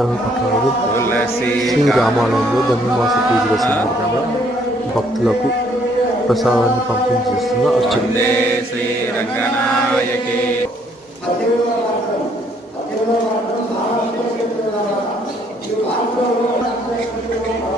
పట్టణం పట్టణాలు శ్రీ రామాలయంలో గంగమాసి పూజల సందర్భంగా భక్తులకు ప్రసాదాన్ని పంపిణీ చేస్తున్న అర్చన Thank